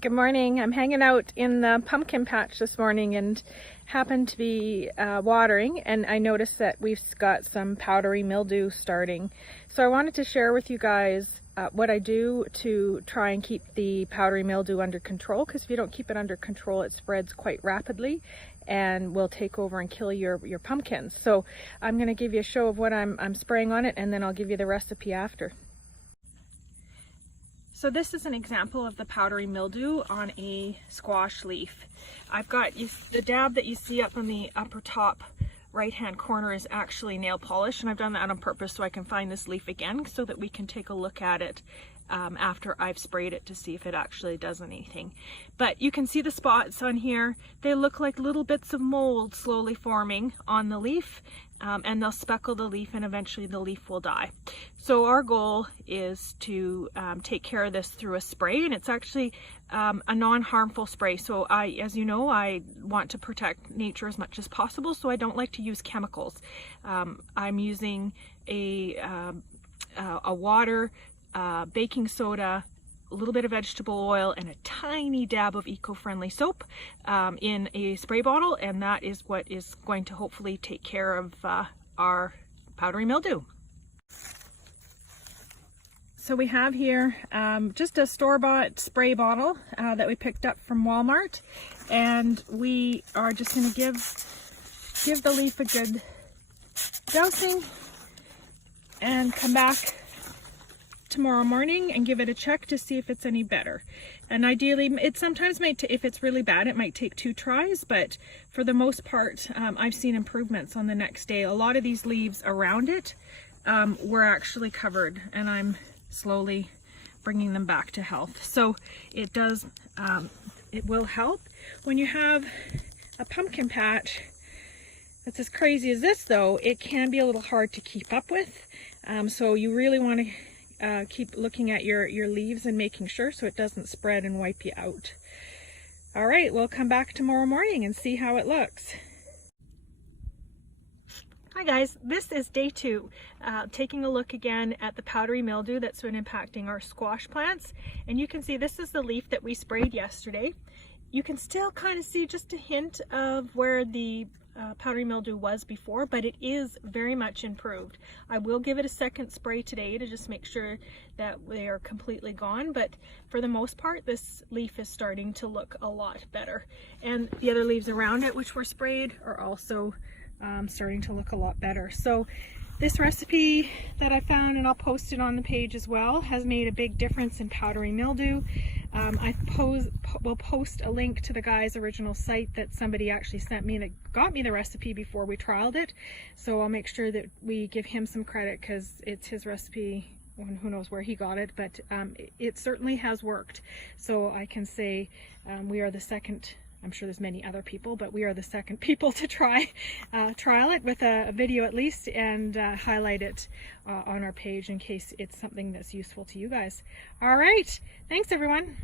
Good morning. I'm hanging out in the pumpkin patch this morning and happened to be watering, and I noticed that we've got some powdery mildew starting. So I wanted to share with you guys what I do to try and keep the powdery mildew under control, because if you don't keep it under control, it spreads quite rapidly and will take over and kill your pumpkins. So I'm going to give you a show of what I'm spraying on it, and then I'll give you the recipe after. So this is an example of the powdery mildew on a squash leaf. I've got the dab that you see up on the upper top right hand corner is actually nail polish, and I've done that on purpose so I can find this leaf again so that we can take a look at it after I've sprayed it to see if it actually does anything. But you can see the spots on here. They look like little bits of mold slowly forming on the leaf, and they'll speckle the leaf and eventually the leaf will die. So our goal is to take care of this through a spray, and it's actually a non-harmful spray. So as you know, I want to protect nature as much as possible, so I don't like to use chemicals. I'm using a water, baking soda, a little bit of vegetable oil, and a tiny dab of eco-friendly soap in a spray bottle, and that is what is going to hopefully take care of our powdery mildew. So we have here just a store-bought spray bottle that we picked up from Walmart, and we are just going to give the leaf a good dousing and come back tomorrow morning and give it a check to see if it's any better. And ideally, it sometimes might, if it's really bad, it might take 2 tries, but for the most part, I've seen improvements on the next day. A lot of these leaves around it were actually covered, and I'm slowly bringing them back to health. So it does, it will help. When you have a pumpkin patch that's as crazy as this, though, it can be a little hard to keep up with. So you really want to keep looking at your leaves and making sure so it doesn't spread and wipe you out. All right, we'll come back tomorrow morning and see how it looks. Hi guys, this is day 2, taking a look again at the powdery mildew that's been impacting our squash plants. And you can see this is the leaf that we sprayed yesterday. You can still kind of see just a hint of where the powdery mildew was before, but it is very much improved. I will give it a second spray today to just make sure that they are completely gone, but for the most part this leaf is starting to look a lot better. And the other leaves around it which were sprayed are also starting to look a lot better. So this recipe that I found, and I'll post it on the page as well, has made a big difference in powdery mildew. I will post a link to the guy's original site that somebody actually sent me that got me the recipe before we trialed it. So I'll make sure that we give him some credit because it's his recipe. Who knows where he got it, but it certainly has worked. So I can say we are the second, I'm sure there's many other people, but we are the second people to trial it with a video at least, and highlight it on our page in case it's something that's useful to you guys. All right, thanks everyone.